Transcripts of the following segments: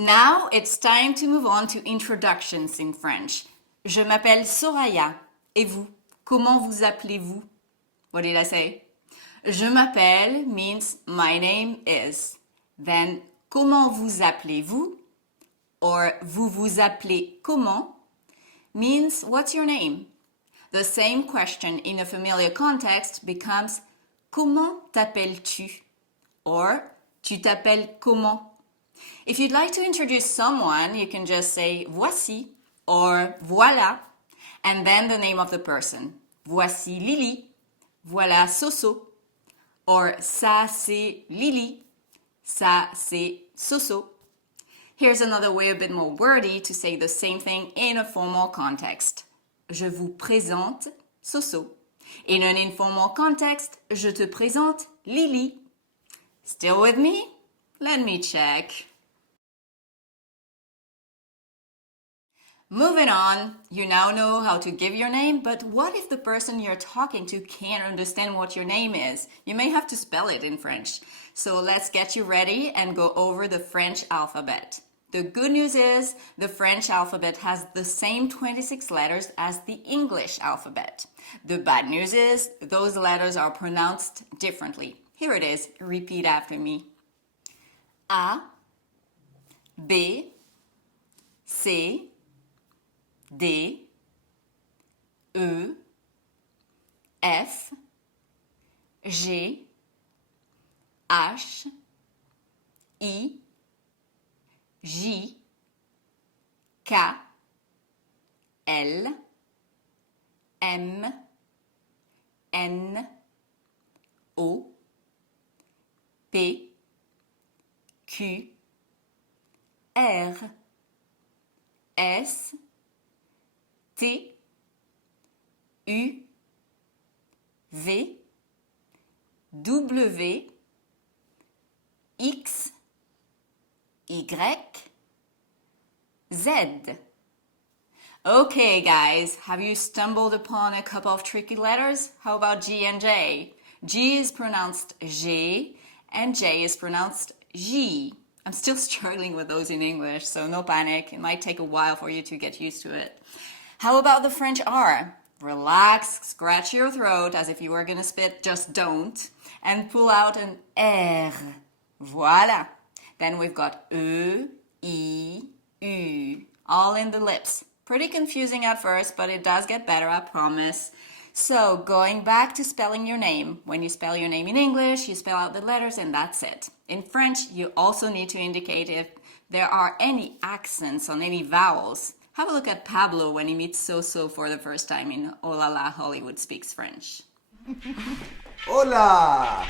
Now it's time to move on to introductions in French. Je m'appelle Soraya. Et vous? Comment vous appelez-vous? What did I say? Je m'appelle means my name is. Then, comment vous appelez-vous? Or vous vous appelez comment? Means what's your name? The same question in a familiar context becomes comment t'appelles-tu? Or tu t'appelles comment? If you'd like to introduce someone, you can just say voici or voilà, and then the name of the person. Voici Lily, voilà Soso, or ça c'est Lily, ça c'est Soso. Here's another way a bit more wordy to say the same thing in a formal context. Je vous présente Soso. In an informal context, je te présente Lily. Still with me? Let me check. Moving on, you now know how to give your name, but what if the person you're talking to can't understand what your name is? You may have to spell it in French. So let's get you ready and go over the French alphabet. The good news is the French alphabet has the same 26 letters as the English alphabet. The bad news is those letters are pronounced differently. Here it is. Repeat after me. A, B, C, D, E, F, G, H, I, J, K, L, M, N, O, P, Q, R, S, T, U, V, W, X, Y, Z. Okay, guys, have you stumbled upon a couple of tricky letters? How about G and J? G is pronounced G and J is pronounced J. I'm still struggling with those in English, so no panic. It might take a while for you to get used to it. How about the French R? Relax, scratch your throat as if you were going to spit, just don't. And pull out an R. Voila. Then we've got E, I, U, all in the lips. Pretty confusing at first, but it does get better, I promise. So, going back to spelling your name. When you spell your name in English, you spell out the letters and that's it. In French, you also need to indicate if there are any accents on any vowels. Have a look at Pablo when he meets Soso for the first time in OhLaLa Hollywood Speaks French. Hola!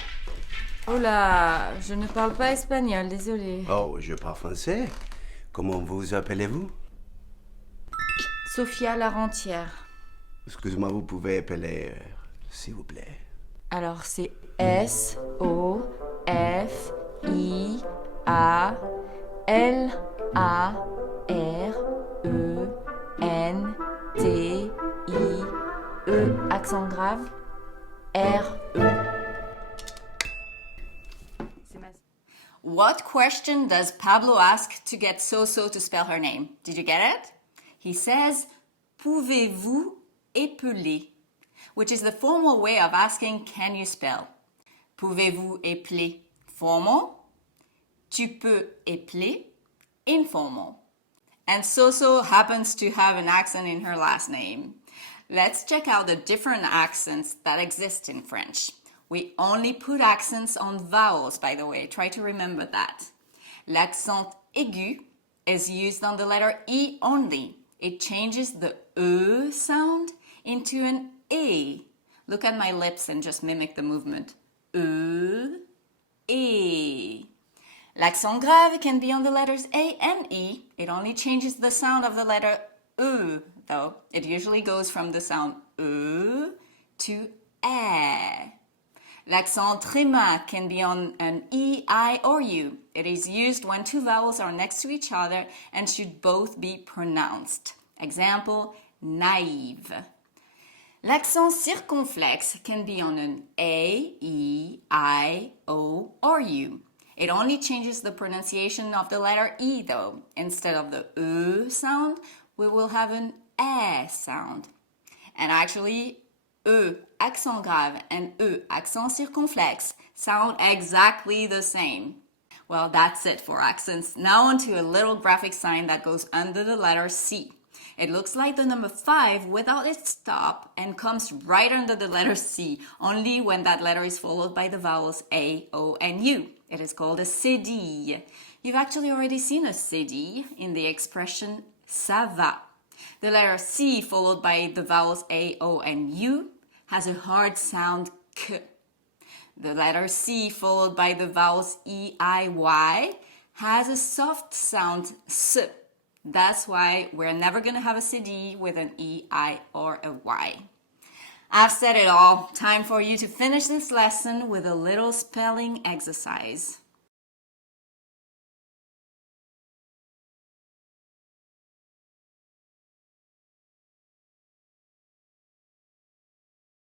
Hola, je ne parle pas espagnol, désolé. Oh, je parle français. Comment vous appelez-vous? Sophia Larentière. Excusez-moi, vous pouvez appeler, s'il vous plaît. Alors c'est S-O-F-I-A-L-E-N-T-I-E, accent grave, R-E. What question does Pablo ask to get Soso to spell her name? Did you get it? He says, pouvez-vous épeler? Which is the formal way of asking, can you spell? Pouvez-vous épeler? Formal. Tu peux épeler? Informal. And Soso happens to have an accent in her last name. Let's check out the different accents that exist in French. We only put accents on vowels, by the way. Try to remember that. L'accent aigu is used on the letter E only. It changes the E sound into an A. Look at my lips and just mimic the movement. E, A. L'accent grave can be on the letters A and E. It only changes the sound of the letter E, though. It usually goes from the sound E to A. L'accent tréma can be on an E, I, or U. It is used when two vowels are next to each other and should both be pronounced. Example, naïve. L'accent circonflexe can be on an A, E, I, O, or U. It only changes the pronunciation of the letter E though. Instead of the E sound, we will have an E sound. And actually, E accent grave and E accent circonflexe sound exactly the same. Well, that's it for accents. Now on to a little graphic sign that goes under the letter C. It looks like the number 5 without its stop and comes right under the letter C, only when that letter is followed by the vowels A, O, and U. It is called a cédille. You've actually already seen a cédille in the expression ça va. The letter C followed by the vowels A, O, and U has a hard sound K. The letter C followed by the vowels E, I, Y has a soft sound S. That's why we're never going to have a CD with an E, I, or a Y. I've said it all. Time for you to finish this lesson with a little spelling exercise.